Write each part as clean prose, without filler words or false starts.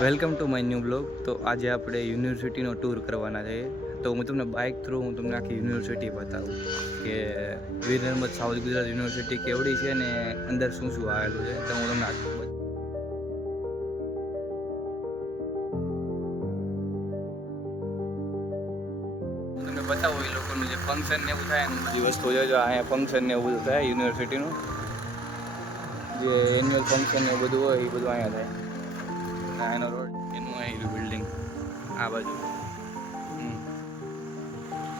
Welcome to my new blog. તો આજે આપણે યુનિવર્સિટીનો ટૂર કરવાના છે. તો હું તમને બાઇક થ્રુ તમને આખી યુનિવર્સિટી બતાવું કે વીર નર્મદ સાઉથ ગુજરાત યુનિવર્સિટી કેવડી છે ને અંદર શું શું આવેલું છે. તો હું તમને આખું બતાવું એ લોકોનું જે ફંક્શન ને એવું થાય ને બધી વસ્તુ જોજો. અહીંયા ફંક્શન ને એવું બધું થાય યુનિવર્સિટીનું, જે એન્યુઅલ ફંક્શન ને એવું બધું હોય એ બધું અહીંયા થાય. એનો રોડ એનું અહીં બિલ્ડિંગ આ બાજુ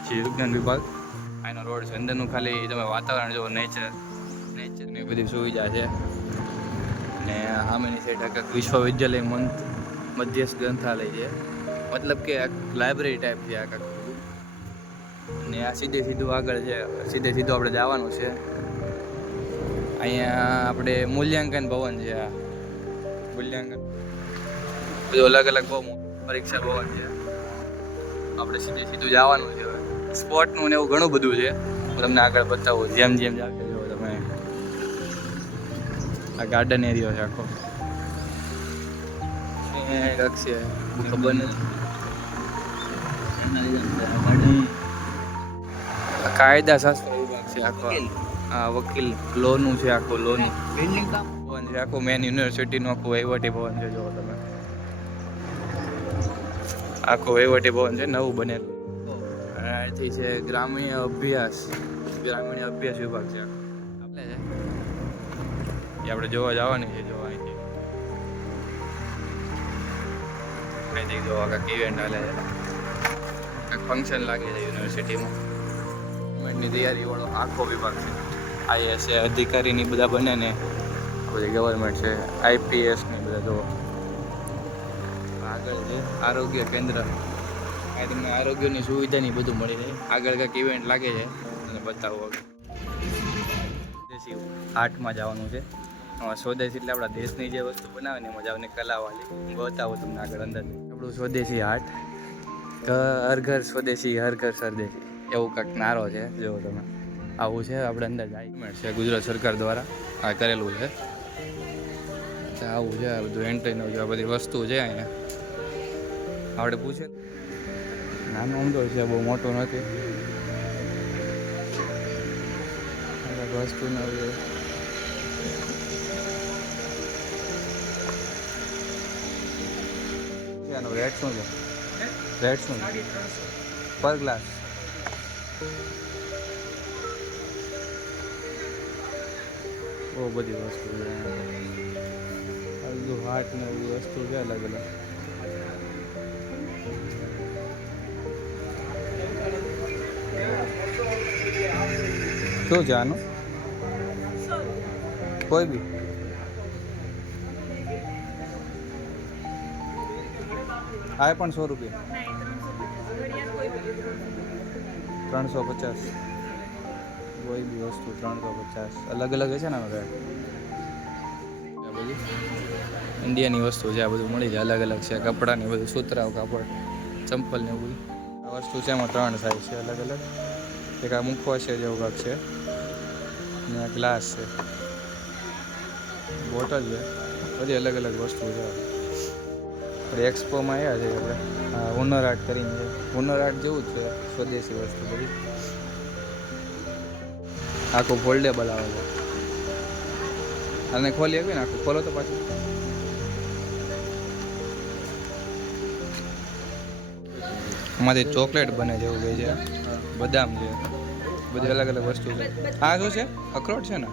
જે વિજ્ઞાન વિભાગ આનો રોડ છે. અંદરનું ખાલી તમે વાતાવરણ જુઓ, નેચરની બધી સુવિધા છે. ને સામેની સાઈડ આખા વિશ્વવિદ્યાલય મધ્યસ્થ ગ્રંથાલય છે, મતલબ કે લાઇબ્રેરી ટાઈપ છે આખા. ને આ સીધું આગળ છે, સીધું આપણે જવાનું છે. અહીંયા આપણે મૂલ્યાંકન ભવન છે. આ મૂલ્યાંકન બધું અલગ અલગ બહુ પરીક્ષા ભવન છે. આપણે સીધું જવાનું છે. સ્પોર્ટનું ને એવું ઘણું બધું છે, હું તમને આગળ બતાવું. જેમ જાગે જો તમે, આ ગાર્ડન એરિયો છે આખો. છે ખબર નથી. કાયદા શાસ્ત્ર વિભાગ છે આખો. આ વકીલ લોનું છે આખો. લોનું ભવન છે આખું. મેન યુનિવર્સિટીનું આખું વહીવટી ભવન છે. જો તમે આખું વહીવટી ભવન છે, નવું બનેલું. અને અહીંથી છે ગ્રામીણ અભ્યાસ વિભાગ છે. આપણે છે એ આપણે જોવા જવાની છે. જોવા અહીંથી જોવા કાંઈક ઇવેન્ટ હાલે છે, કાંઈક ફંક્શન લાગે છે યુનિવર્સિટીમાં. ગવર્મેન્ટની તૈયારીવાળો આખો વિભાગ છે. આઈએએસ અધિકારીની બધા બને ને બધી ગવર્મેન્ટ છે. આઈપીએસ ને બધા જો આગળ છે આરોગ્ય કેન્દ્ર. અહીં તમને આરોગ્યની સુવિધાની બધું મળી જાય. આગળ કાંઈક ઇવેન્ટ લાગે છે અને બતાવું. સ્વદેશી આર્ટમાં જવાનું છે. સ્વદેશી એટલે આપણા દેશની જે વસ્તુ બનાવે ને એમાં જવાની કલાવાળી. બતાવું તમને આગળ અંદર. આપણું સ્વદેશી આર્ટ, હર ઘર સ્વદેશી હર ઘર સરદેશી, એવું કાંઈક નારો છે. જો તમે આવું છે. આપણે અંદર જાય છે ગુજરાત સરકાર દ્વારા આ કરેલું છે. આવું છે આ બધું એન્ટ્રીનું છે. આ બધી વસ્તુ છે અહીંયા. આપણે પૂછે નાનો ઊંડો છે, બહુ મોટો નથી. વસ્તુ આનો રેટ શું છે? રેટ શું છે પર ગ્લાસ? બહુ બધી વસ્તુ છે. બધું હાટ ને બધી વસ્તુ છે અલગ અલગ. શું છે આનું? કોઈ બી આ પણ 100 રૂપિયા, 350. કોઈ બી વસ્તુ 350. અલગ અલગ છે ને રેટ. આ બધી ઇન્ડિયાની વસ્તુ છે. આ બધું મળી જાય. અલગ અલગ છે કપડાની બધું, સુતરાવ કાપડ, ચંપલ ને બધું. આ વસ્તુ છે એમાં 3 સાઈઝ છે અલગ અલગ. એક આ મુખવાસ છે જેવું કાંક છે, ને આ ગ્લાસ છે, બોટલ છે. બધી અલગ અલગ વસ્તુ છે. આપણે એક્સપોમાં આવ્યા છે આપણે. હા, હુનર આર્ટ કરીને છે. હુનર આર્ટ જેવું જ છે, સ્વદેશી વસ્તુ બધી. આખું ફોલ્ડેબલ આવે છે. આને ખોલી આપી ને આખું ખોલો તો પાછું. આમાંથી ચોકલેટ બને જેવું કહે છે. બદામ છે, બધી અલગ અલગ વસ્તુ છે. આ શું છે? અખરોટ છે ને?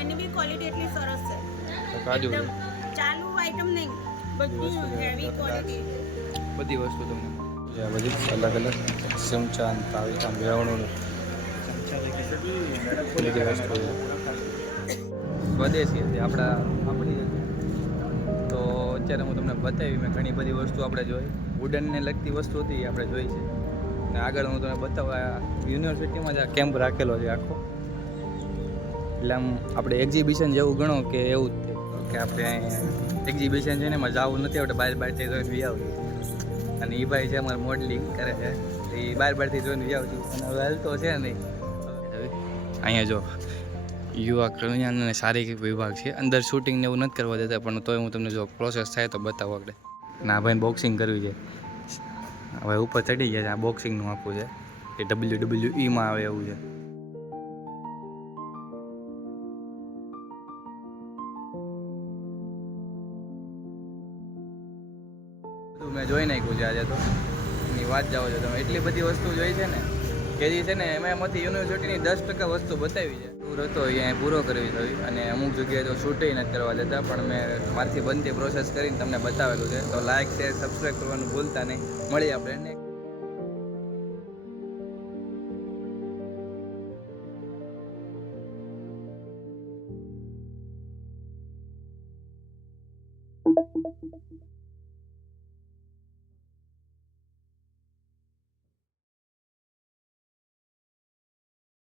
એની બી ક્વોલિટી એટલી સરસ છે. કાજુ છે. ચાલુ આઈટમ નહીં, બધી હેવી ક્વોલિટી. બધી વસ્તુ તમને બધી અલગ અલગ ચમચા, તાવીથા, વેવણું, બધી વસ્તુ છે. સ્વદેશી હતી આપણી હતી. તો અત્યારે હું તમને બતાવી. મેં ઘણી બધી વસ્તુ આપણે જોઈ. વુડનને લગતી વસ્તુ હતી આપણે જોઈ છે. અને આગળ હું તમને બતાવવા યુનિવર્સિટીમાં જ આ કેમ્પ રાખેલો છે આખો. એટલે આમ આપણે એક્ઝિબિશન જેવું ગણો કે એવું જ કે આપણે એક્ઝિબિશન છે ને એમાં જવું નથી. આપણે બહારથી જોઈને વી આવીએ. અને એ ભાઈ છે અમારે મોડલિંગ કરે છે, એ બહારથી જોઈને વી આવશું. અને હવે હાલ તો છે નહીં. અહીંયા જો યુવા કલ્યાણ અને શારીરિક વિભાગ છે. અંદર શૂટિંગ ને એવું નથી કરવા દેતા, પણ તોય હું તમને જો પ્રોસેસ થાય તો બતાવો આગળ. ના ભાઈ બોક્સિંગ કરવી છે. હવે ઉપર ચડી ગયા છે. આ બોક્સિંગનું આખું છે. એ WWE માં આવે એવું છે. મેં જોઈ નાખ્યું છે આજે તો. એની વાત જાઓ છો તમે, એટલી બધી વસ્તુ જોઈ છે ને કે જે છે ને એમાંથી યુનિવર્સિટીની 10% વસ્તુ બતાવી છે. ટૂર હતો અહીંયા પૂરો કરવી જોઈએ, અને અમુક જગ્યાએ તો શૂટિંગ નથી કરવા દેતા, પણ મેં મારથી બનતી પ્રોસેસ કરીને તમને બતાવેલું છે. તો લાઇક શેર સબસ્ક્રાઈબ કરવાનું ભૂલતા નહીં. મળીએ આપણે